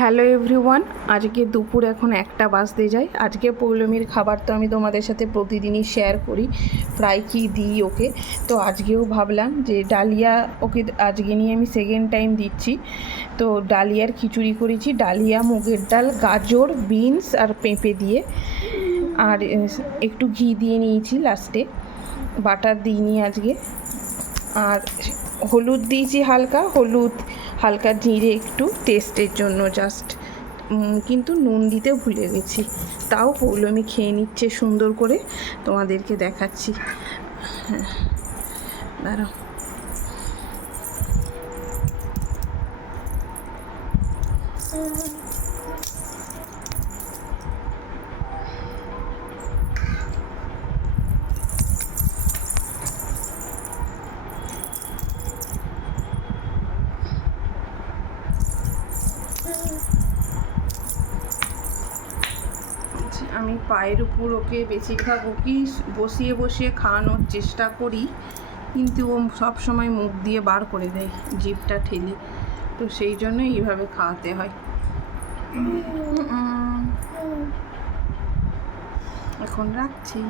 Hello everyone, আজকে দুপুর এখন একটা বাজতে যায়। আজকে পৌলমীর খাবার তো আমি তোমাদের সাথে প্রতিদিনই শেয়ার করি প্রায় কি দিই ওকে। তো আজকেও ভাবলাম যে ডালিয়া ওকে আজকে নিয়ে আমি সেকেন্ড টাইম দিচ্ছি। তো ডালিয়ার খিচুড়ি করেছি, ডালিয়া, মুগের ডাল, গাজর বিনস আর পেঁপে দিয়ে। আর একটু ঘি দিয়ে নিয়েছি লাস্টে বাটার দিইনি আজকে। আর হলুদ দিয়েছি হালকা, হলুদ, হালকা জিরে একটু টেস্টের জন্য জাস্ট কিন্তু নুন দিতে ভুলে গেছি। তাও পৌলমি খেয়ে নিচ্ছে সুন্দর করে, তোমাদেরকে দেখাচ্ছি। হ্যাঁ দাঁড়াও। আমি পায়ের উপর ওকে বেশিরভাগ ওকেই বসিয়ে বসিয়ে খাওয়ানোর চেষ্টা করি কিন্তু ও সবসময় মুখ দিয়ে বার করে দেয় জিভটা ঠেলে। তো সেই জন্য এইভাবে খাওয়াতে হয়। এখন রাখছি।